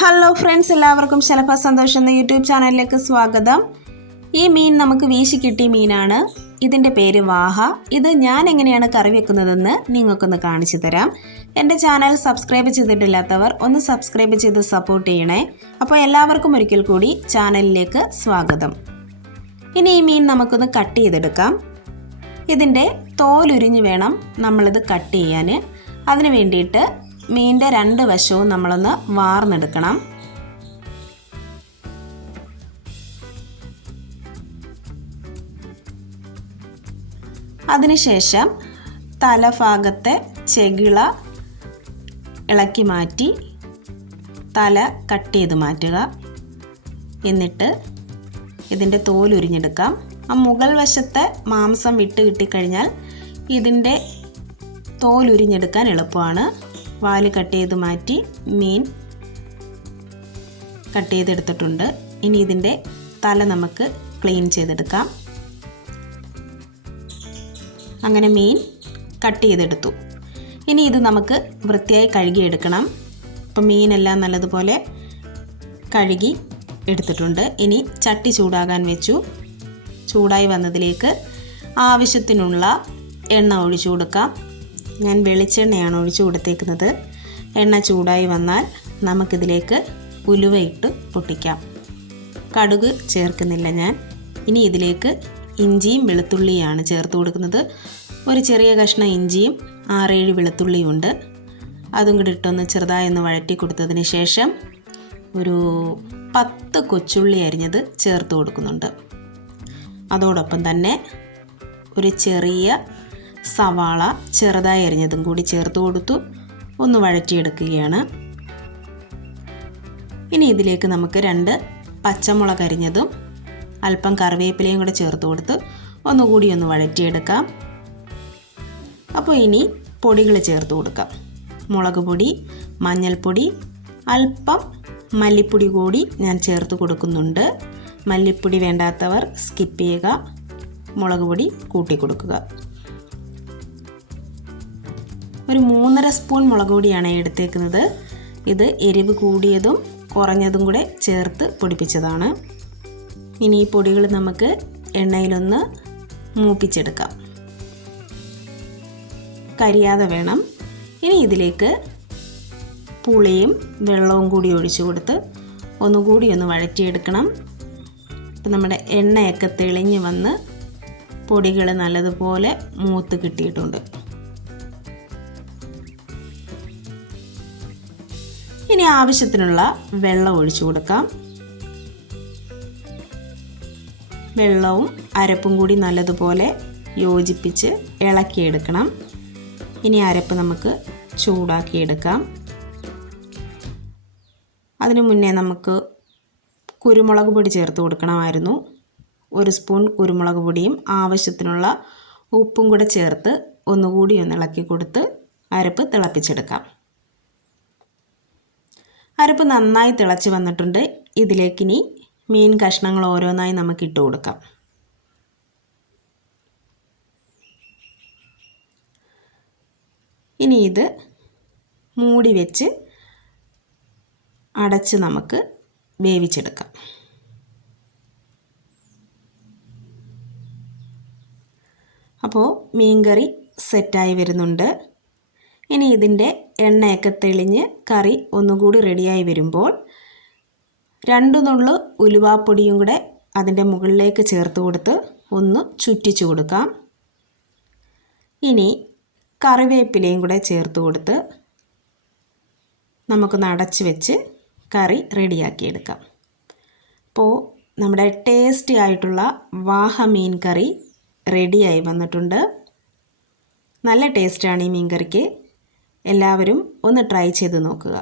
Hello friends, എല്ലാവർക്കും ശലഭ സന്തോഷം എന്ന യൂട്യൂബ് ചാനലിലേക്ക് സ്വാഗതം. ഈ മീൻ നമുക്ക് വീശി കിട്ടിയ മീനാണ്. ഇതിൻ്റെ പേര് വാഹ. ഇത് ഞാൻ എങ്ങനെയാണ് കറി വെക്കുന്നതെന്ന് നിങ്ങൾക്കൊന്ന് കാണിച്ചു തരാം. എൻ്റെ ചാനൽ സബ്സ്ക്രൈബ് ചെയ്തിട്ടില്ലാത്തവർ ഒന്ന് സബ്സ്ക്രൈബ് ചെയ്ത് സപ്പോർട്ട് ചെയ്യണേ. അപ്പോൾ എല്ലാവർക്കും ഒരിക്കൽ കൂടി ചാനലിലേക്ക് സ്വാഗതം. ഇനി ഈ മീൻ നമുക്കൊന്ന് കട്ട് ചെയ്തെടുക്കാം. ഇതിൻ്റെ തോലുരിഞ്ഞ് വേണം നമ്മളിത് കട്ട് ചെയ്യാൻ. അതിന് വേണ്ടിയിട്ട് മീനിൻ്റെ രണ്ട് വശവും നമ്മളൊന്ന് വാർന്നെടുക്കണം. അതിനുശേഷം തലഭാഗത്തെ ചെകിള ഇളക്കി മാറ്റി തല കട്ട് ചെയ്ത് മാറ്റുക. എന്നിട്ട് ഇതിൻ്റെ തോലുരിഞ്ഞെടുക്കാം. ആ മുകൾ വശത്തെ മാംസം വിട്ട് കിട്ടിക്കഴിഞ്ഞാൽ ഇതിൻ്റെ തോലുരിഞ്ഞെടുക്കാൻ എളുപ്പമാണ്. വാല് കട്ട് ചെയ്ത് മാറ്റി മീൻ കട്ട് ചെയ്തെടുത്തിട്ടുണ്ട്. ഇനി ഇതിൻ്റെ തല നമുക്ക് ക്ലീൻ ചെയ്തെടുക്കാം. അങ്ങനെ മീൻ കട്ട് ചെയ്തെടുത്തു. ഇനി ഇത് നമുക്ക് വൃത്തിയായി കഴുകിയെടുക്കണം. അപ്പം മീനെല്ലാം നല്ലതുപോലെ കഴുകി എടുത്തിട്ടുണ്ട്. ഇനി ചട്ടി ചൂടാകാൻ വെച്ചു. ചൂടായി വന്നതിലേക്ക് ആവശ്യത്തിനുള്ള എണ്ണ ഒഴിച്ചു കൊടുക്കാം. ഞാൻ വെളിച്ചെണ്ണയാണ് ഒഴിച്ചു കൊടുത്തേക്കുന്നത്. എണ്ണ ചൂടായി വന്നാൽ നമുക്കിതിലേക്ക് ഉലുവയിട്ട് പൊട്ടിക്കാം. കടുക് ചേർക്കുന്നില്ല ഞാൻ. ഇനി ഇതിലേക്ക് ഇഞ്ചിയും വെളുത്തുള്ളിയാണ് ചേർത്ത് കൊടുക്കുന്നത്. ഒരു ചെറിയ കഷ്ണം ഇഞ്ചിയും 6-7 വെളുത്തുള്ളിയും ഉണ്ട്. അതും കൂടി ഇട്ടൊന്ന് ചെറുതായി ഒന്ന് വഴറ്റി കൊടുത്തതിന് ശേഷം ഒരു 10 കൊച്ചുള്ളി അരിഞ്ഞത് ചേർത്ത് കൊടുക്കുന്നുണ്ട്. അതോടൊപ്പം തന്നെ ഒരു ചെറിയ സവാള ചെറുതായി അരിഞ്ഞതും കൂടി ചേർത്ത് കൊടുത്തു ഒന്ന് വഴറ്റിയെടുക്കുകയാണ്. ഇനി ഇതിലേക്ക് നമുക്ക് 2 പച്ചമുളക് അരിഞ്ഞതും അല്പം കറിവേപ്പിലയും കൂടെ ചേർത്ത് കൊടുത്ത് ഒന്നുകൂടി ഒന്ന് വഴറ്റിയെടുക്കാം. അപ്പോൾ ഇനി പൊടികൾ ചേർത്ത് കൊടുക്കാം. മുളക് പൊടി, മഞ്ഞൾപ്പൊടി, അല്പം മല്ലിപ്പൊടി കൂടി ഞാൻ ചേർത്ത് കൊടുക്കുന്നുണ്ട്. മല്ലിപ്പൊടി വേണ്ടാത്തവർ സ്കിപ്പ് ചെയ്യുക. മുളക് പൊടി കൂട്ടി കൊടുക്കുക. ഒരു 3.5 സ്പൂൺ മുളക് പൊടിയാണ് എടുത്തേക്കുന്നത്. ഇത് എരിവ് കൂടിയതും കുറഞ്ഞതും കൂടെ ചേർത്ത് പൊടിപ്പിച്ചതാണ്. ഇനി ഈ പൊടികൾ നമുക്ക് എണ്ണയിലൊന്ന് മൂപ്പിച്ചെടുക്കാം. കരിയാതെ വേണം. ഇനി ഇതിലേക്ക് പുളിയും വെള്ളവും കൂടി ഒഴിച്ചു കൊടുത്ത് ഒന്നുകൂടി ഒന്ന് വഴറ്റിയെടുക്കണം. ഇപ്പം നമ്മുടെ എണ്ണയൊക്കെ തെളിഞ്ഞ് വന്ന് പൊടികൾ നല്ലതുപോലെ മൂത്ത് കിട്ടിയിട്ടുണ്ട്. ഇനി ആവശ്യത്തിനുള്ള വെള്ളം ഒഴിച്ചു കൊടുക്കാം. വെള്ളവും അരപ്പും കൂടി നല്ലതുപോലെ യോജിപ്പിച്ച് ഇളക്കിയെടുക്കണം. ഇനി അരപ്പ് നമുക്ക് ചൂടാക്കിയെടുക്കാം. അതിനു മുന്നേ നമുക്ക് കുരുമുളക് പൊടി ചേർത്ത് കൊടുക്കണമായിരുന്നു. 1 സ്പൂൺ കുരുമുളക് പൊടിയും ആവശ്യത്തിനുള്ള ഉപ്പും കൂടെ ചേർത്ത് ഒന്നുകൂടി ഒന്ന് ഇളക്കി കൊടുത്ത് അരപ്പ് തിളപ്പിച്ചെടുക്കാം. അരപ്പ് നന്നായി തിളച്ച് വന്നിട്ടുണ്ട്. ഇതിലേക്കിനി മീൻ കഷ്ണങ്ങൾ ഓരോന്നായി നമുക്ക് ഇട്ട് കൊടുക്കാം. ഇനി ഇത് മൂടി വെച്ച് അടച്ച് നമുക്ക് വേവിച്ചെടുക്കാം. അപ്പോൾ മീൻകറി സെറ്റായി വരുന്നുണ്ട്. ഇനി ഇതിൻ്റെ എണ്ണയൊക്കെ തെളിഞ്ഞ് കറി ഒന്നുകൂടി റെഡിയായി വരുമ്പോൾ 2 നുള്ളു ഉലുവാപ്പൊടിയും കൂടെ അതിൻ്റെ മുകളിലേക്ക് ചേർത്ത് കൊടുത്ത് ഒന്ന് ചുറ്റിച്ചു കൊടുക്കാം. ഇനി കറിവേപ്പിലയും കൂടെ ചേർത്ത് കൊടുത്ത് നമുക്കൊന്ന് അടച്ച് വെച്ച് കറി റെഡിയാക്കിയെടുക്കാം. അപ്പോൾ നമ്മുടെ ടേസ്റ്റി ആയിട്ടുള്ള വാഹ മീൻ കറി റെഡിയായി വന്നിട്ടുണ്ട്. നല്ല ടേസ്റ്റാണ് ഈ മീൻ കറിക്ക്. എല്ലാവരും ഒന്ന് ട്രൈ ചെയ്ത് നോക്കുക.